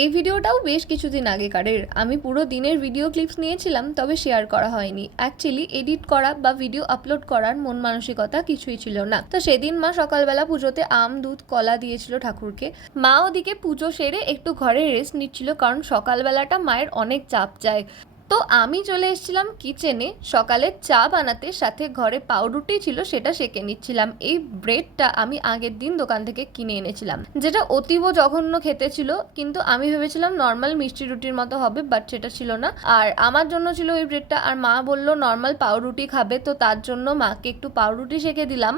এই ভিডিওটাও বেশ কিছুদিন আগেকারের। আমি পুরো দিনের ভিডিও ক্লিপস নিয়েছিলাম, তবে শেয়ার করা হয়নি। অ্যাকচুয়ালি এডিট করা বা ভিডিও আপলোড করার মন মানসিকতা কিছুই ছিল না। তো সেদিন মা সকালবেলা পুজোতে আম, দুধ, কলা দিয়েছিল ঠাকুরকে। মা ওদিকে পুজো সেরে একটু ঘরে রেস্ট নিচ্ছিল, কারণ সকালবেলাটা মায়ের অনেক চাপ যায়। তো আমি চলে এসেছিলাম কিচেনে সকালে চা বানাতে, সাথে ঘরে পাউরুটি ছিল সেটা সেকে নিচ্ছিলাম। এই ব্রেডটা আমি আগের দিন দোকান থেকে কিনে এনেছিলাম। যেটা অতীব জঘন্য খেতে ছিল, কিন্তু আমি ভেবেছিলাম নর্মাল মিষ্টি রুটির মতো হবে বাট সেটা ছিল না। আর আমার জন্য ছিল ওই ব্রেডটা আর মা বলল নর্মাল পাউরুটি খাবে। তো তার জন্য মাকে একটু পাউরুটি সেকে দিলাম।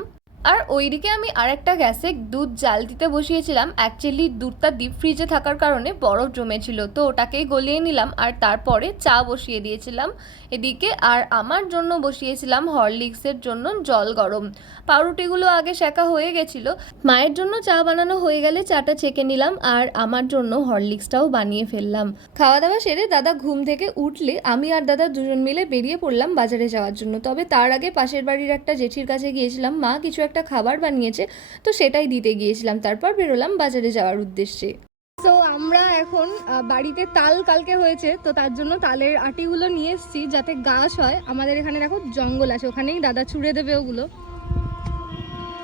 আর ওইদিকে আমি আরেকটা গ্যাসে দুধ জাল দিতে বসিয়েছিলাম। অ্যাকচুয়ালি দুধটা ডিপ ফ্রিজে থাকার কারণে বরফ জমেছিল, তো ওটাকেই গলিয়ে নিলাম আর তারপরে চা বসিয়ে দিয়েছিলাম। এদিকে আর আমার জন্য বসিয়েছিলাম হরলিক্সের জন্য জল গরম। পাউরুটিগুলো আগে শেখা হয়ে গেছিল। মায়ের জন্য চা বানানো হয়ে গেলে চাটা ছেঁকে নিলাম আর আমার জন্য হরলিক্সটাও বানিয়ে ফেললাম। খাওয়া দাওয়া সেরে দাদা ঘুম থেকে উঠলে আমি আর দাদা দুজন মিলে বেরিয়ে পড়লাম বাজারে যাওয়ার জন্য। তবে তার আগে পাশের বাড়ির একটা জেঠির কাছে গিয়েছিলাম। মা কিছু একটা খাবার বানিয়েছে তো সেটাই দিতে গিয়েছিলাম। তারপর বেরোলাম বাজারে যাওয়ার উদ্দেশ্যে। তো আমরা এখন বাড়িতে তাল কালকে হয়েছে তো তার জন্য তালের আটিগুলো নিয়ে এসেছি যাতে গাছ হয়। আমাদের এখানে দেখো জঙ্গল আছে ওখানেই দাদা ছুঁড়ে দেবে ওগুলো।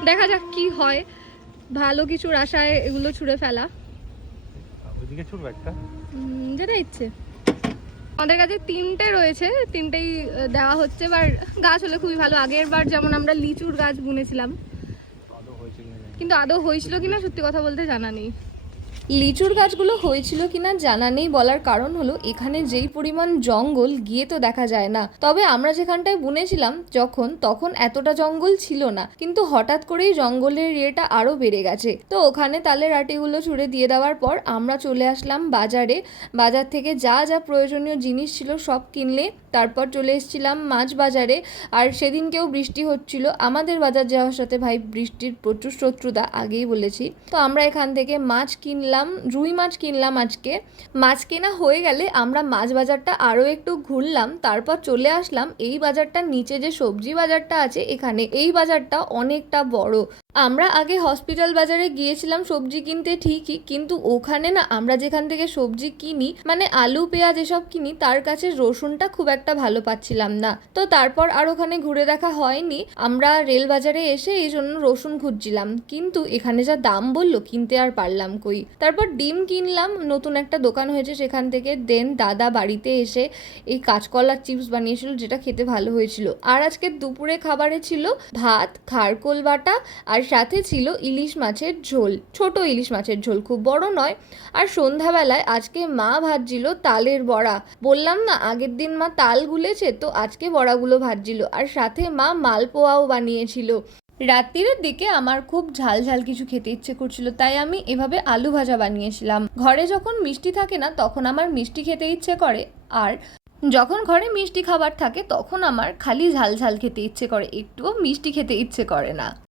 দেখা যাক কি হয়। ভালো কিছুর আশায় এগুলো ছুঁড়ে ফেলা। একটা? যেটা ইচ্ছে। আমাদের কাছে তিনটে রয়েছে তিনটেই দেওয়া হচ্ছে এবার গাছ হলে খুবই ভালো আগের বার যেমন আমরা লিচুর গাছ বুনেছিলাম। কিন্তু আদৌ হয়েছিল কিনা সত্যি কথা বলতে জানা নেই লিচুর গাছগুলো হয়েছিল কিনা জানা নেই। বলার কারণ হলো, এখানে যেই পরিমাণ জঙ্গল গিয়ে তো দেখা যায় না। তবে আমরা যেখানটায় বুনেছিলাম, যখন, তখন এতটা জঙ্গল ছিল না। কিন্তু হঠাৎ করেই জঙ্গলের ইয়েটা আরও বেড়ে গেছে। তো ওখানে তালের আটিগুলো ছুঁড়ে দিয়ে দেওয়ার পর আমরা চলে আসলাম বাজারে। বাজার থেকে যা যা প্রয়োজনীয় জিনিস ছিল সব কিনলে, তারপর চলে এসেছিলাম মাছ বাজারে। আর সেদিনকেও বৃষ্টি হচ্ছিল। আমাদের বাজার যাওয়ার সাথে ভাই, বৃষ্টির প্রচুর শত্রুতা আগেই বলেছি। তো আমরা এখান থেকে মাছ কিনলাম। রুই মাছ কিনলাম আজকে। মাছ কেনা হয়ে গেলে আমরা মাছ বাজারটা আরও একটু ঘুরলাম, তারপর চলে আসলাম এই বাজারটার নিচে যে সবজি বাজারটা আছে, এখানে এই বাজারটা অনেকটা বড়। আমরা আগে হসপিটাল বাজারে গিয়েছিলাম, সবজি কিনতে ঠিকই, কিন্তু ওখানে না আমরা যেখান থেকে সবজি কিনি মানে আলু, পেঁয়াজ এসব কিনি, তার কাছে রসুনটা খুব একটা ভালো পাচ্ছিলাম না। তো তারপর আর ওখানে ঘুরে দেখা হয়নি। আমরা রেল বাজারে এসে এই জন্য রসুন খুঁজছিলাম, কিন্তু এখানে যা দাম বলল, কিনতে আর পারলাম কই? তারপর ডিম কিনলাম, নতুন একটা দোকান হয়েছে সেখান থেকে দেন দাদা বাড়িতে এসে এই কাঁচকলার চিপস বানিয়েছিল, যেটা খেতে ভালো হয়েছিল। আর আজকে দুপুরে খাবারে ছিল ভাত, খারকোল বাটা, আর সাথে ছিল ইলিশ মাছের ঝোল। ছোট ইলিশ মাছের ঝোল, খুব বড় নয়। আর সন্ধ্যাবেলায় আজকে মা ভাজছিল তালের বড়া। বললাম, না, আগের দিন মা তাল গুলেছে, তো আজকে বড়াগুলো ভাজছিল। আর সাথে মা মালপোয়াও বানিয়েছিল। রাত্রির দিকে আমার খুব ঝাল ঝাল কিছু খেতে ইচ্ছে করছিল, তাই আমি এভাবে আলু ভাজা বানিয়েছিলাম। ঘরে যখন মিষ্টি থাকে না, তখন আমার মিষ্টি খেতে ইচ্ছে করে। আর যখন ঘরে মিষ্টি খাবার থাকে, তখন আমার খালি ঝাল ঝাল খেতে ইচ্ছে করে, একটুও মিষ্টি খেতে ইচ্ছে করে না।